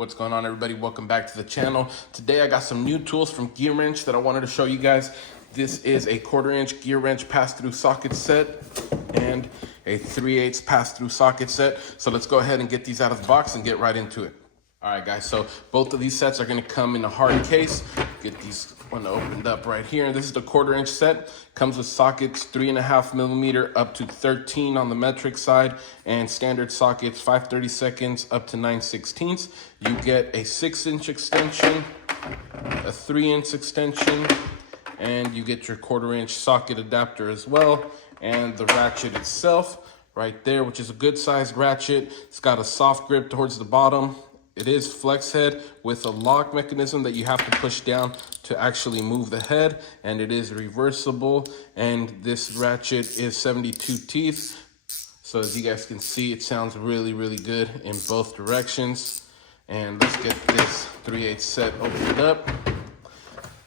What's going on, everybody? Welcome back to the channel. Today I got some new tools from Gearwrench that I wanted to show you guys. This is a 1/4 inch Gearwrench Pass Thru Socket set and a 3/8 Pass Thru Socket set. So let's go ahead and get these out of the box and get right into it. All right, guys, so both of these sets are gonna come in a hard case. Get these one opened up right here. This is the 1/4 inch set. Comes with sockets 3.5 millimeter up to 13 on the metric side, and standard sockets 5/32 up to 9/16. You get a 6-inch extension, a 3-inch extension, and you get your 1/4 inch socket adapter as well, and the ratchet itself right there, which is a good sized ratchet. It's got a soft grip towards the bottom. It is flex head with a lock mechanism that you have to push down to actually move the head, and it is reversible. And this ratchet is 72 teeth. So as you guys can see, it sounds really, really good in both directions. And let's get this 3/8 set opened up.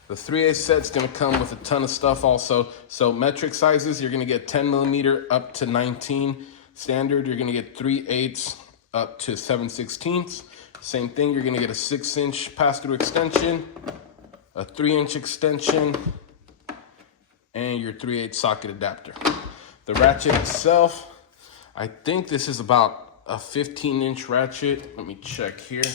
The 3/8 set's gonna come with a ton of stuff also. So metric sizes, you're gonna get 10 millimeter up to 19. Standard, you're gonna get 3/8 up to 7/16. Same thing, you're gonna get a 6-inch pass-through extension, a 3-inch extension, and your 3/8 socket adapter. The ratchet itself, I think this is about a 15-inch ratchet. Let me check here.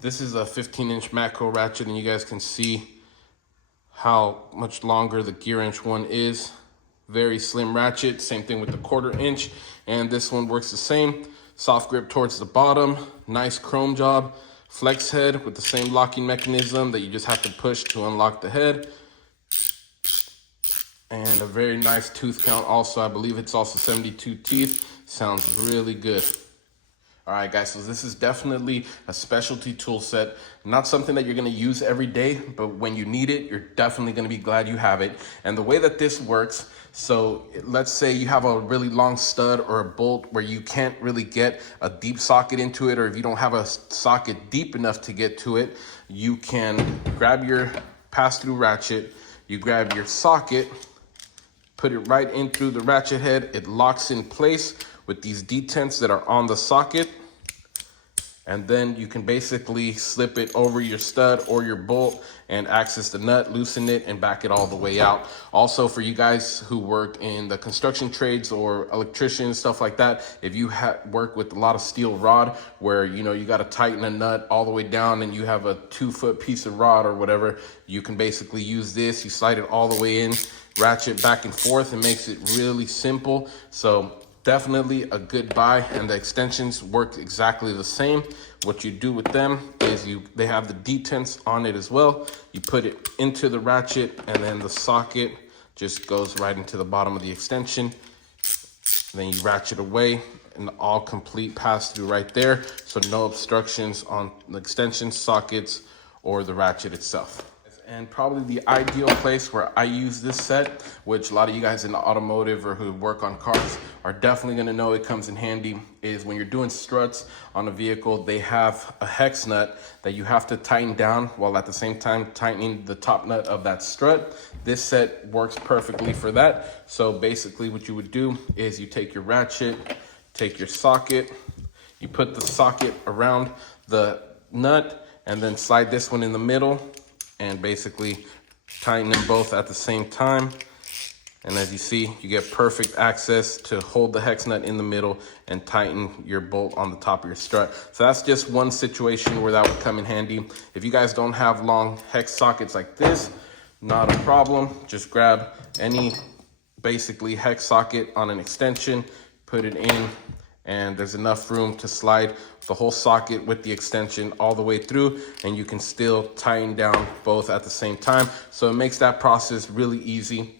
This is a 15-inch macro ratchet, and you guys can see how much longer the Gearwrench one is. Very slim ratchet, same thing with the 1/4 inch, and this one works the same. Soft grip towards the bottom, nice chrome job, flex head with the same locking mechanism that you just have to push to unlock the head. And a very nice tooth count also. I believe it's also 72 teeth. Sounds really good. All right, guys, so this is definitely a specialty tool set. Not something that you're gonna use every day, but when you need it, you're definitely gonna be glad you have it. And the way that this works, so let's say you have a really long stud or a bolt where you can't really get a deep socket into it, or if you don't have a socket deep enough to get to it, you can grab your pass-through ratchet, you grab your socket, put it right in through the ratchet head. It locks in place with these detents that are on the socket. And then you can basically slip it over your stud or your bolt and access the nut, loosen it, and back it all the way out. Also, for you guys who work in the construction trades or electricians, stuff like that, if you work with a lot of steel rod where, you know, you got to tighten a nut all the way down and you have a 2-foot piece of rod or whatever, you can basically use this. You slide it all the way in, ratchet back and forth, and makes it really simple. So definitely a good buy, and the extensions work exactly the same. What you do with them is they have the detents on it as well. You put it into the ratchet, and then the socket just goes right into the bottom of the extension. Then you ratchet away, and all complete pass through right there. So no obstructions on the extension, sockets, or the ratchet itself. And probably the ideal place where I use this set, which a lot of you guys in the automotive or who work on cars are definitely gonna know it comes in handy, is when you're doing struts on a vehicle. They have a hex nut that you have to tighten down while at the same time tightening the top nut of that strut. This set works perfectly for that. So basically what you would do is you take your ratchet, take your socket, you put the socket around the nut, and then slide this one in the middle, and basically tighten them both at the same time. And as you see, you get perfect access to hold the hex nut in the middle and tighten your bolt on the top of your strut. So that's just one situation where that would come in handy. If you guys don't have long hex sockets like this, not a problem. Just grab any basically hex socket on an extension, put it in, and there's enough room to slide the whole socket with the extension all the way through, and you can still tighten down both at the same time. So it makes that process really easy.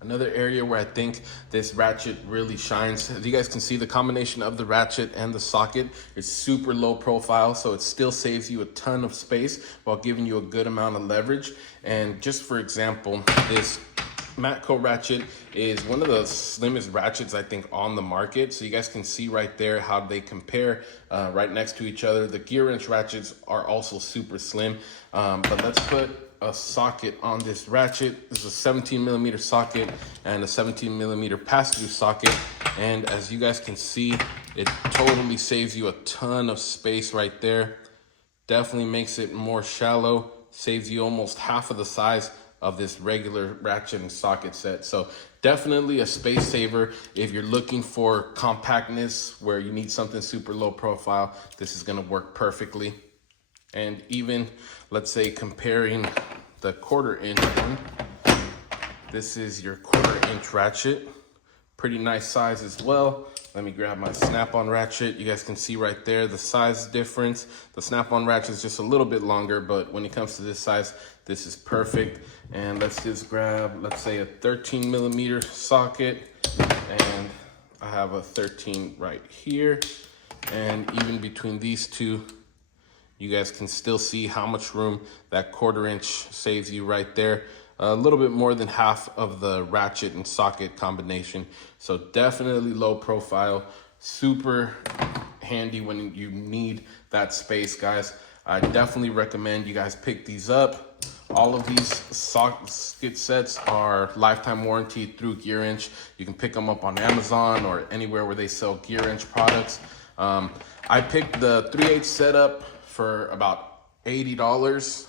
Another area where I think this ratchet really shines, as you guys can see, the combination of the ratchet and the socket is super low profile, so it still saves you a ton of space while giving you a good amount of leverage. And just for example, this Matco ratchet is one of the slimmest ratchets I think on the market. So you guys can see right there how they compare right next to each other. The Gearwrench ratchets are also super slim, but let's put a socket on this ratchet. This is a 17 millimeter socket and a 17 millimeter pass-through socket. And as you guys can see, it totally saves you a ton of space right there. Definitely makes it more shallow, saves you almost half of the size of this regular ratchet and socket set. So definitely a space saver. If you're looking for compactness where you need something super low profile, this is gonna work perfectly. And even, let's say, comparing the 1/4 inch one, this is your 1/4 inch ratchet. Pretty nice size as well. Let me grab my snap-on ratchet. You guys can see right there the size difference. The snap-on ratchet is just a little bit longer, but when it comes to this size, this is perfect. And let's just grab, let's say, a 13 millimeter socket. And I have a 13 right here. And even between these two, you guys can still see how much room that 1/4 inch saves you right there. A little bit more than half of the ratchet and socket combination. So definitely low profile, super handy when you need that space, guys. I definitely recommend you guys pick these up. All of these socket sets are lifetime warranty through Gearwrench. You can pick them up on Amazon or anywhere where they sell Gearwrench products. I picked the 3/8 setup for about $80,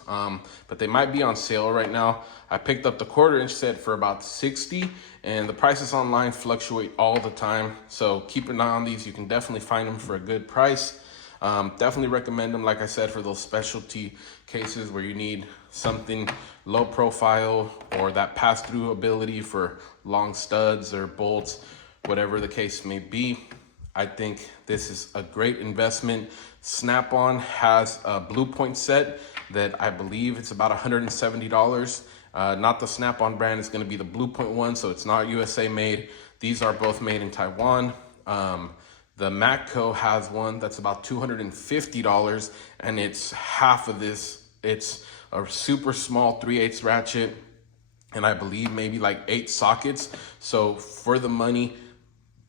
but they might be on sale right now. I picked up the 1/4 inch set for about $60, and the prices online fluctuate all the time. So keep an eye on these. You can definitely find them for a good price. Definitely recommend them, like I said, for those specialty cases where you need something low profile or that pass-through ability for long studs or bolts, whatever the case may be. I think this is a great investment. Snap-on has a Blue Point set that I believe it's about $170. Not the Snap-on brand, it's gonna be the Blue Point one, so it's not USA made. These are both made in Taiwan. The Matco has one that's about $250, and it's half of this. It's a super small 3/8 ratchet, and I believe maybe like 8 sockets. So for the money,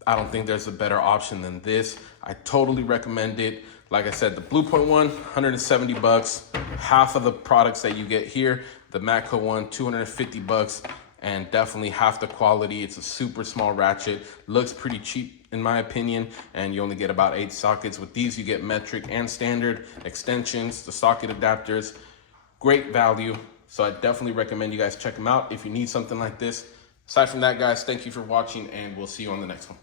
I don't think there's a better option than this. I totally recommend it. Like I said, the Blue Point one, $170, half of the products that you get here. The Matco one, $250, and definitely half the quality. It's a super small ratchet, looks pretty cheap in my opinion, and you only get about 8 sockets. With these, you get metric and standard extensions, the socket adapters. Great value. So I definitely recommend you guys check them out if you need something like this. Aside from that, guys, thank you for watching, and we'll see you on the next one.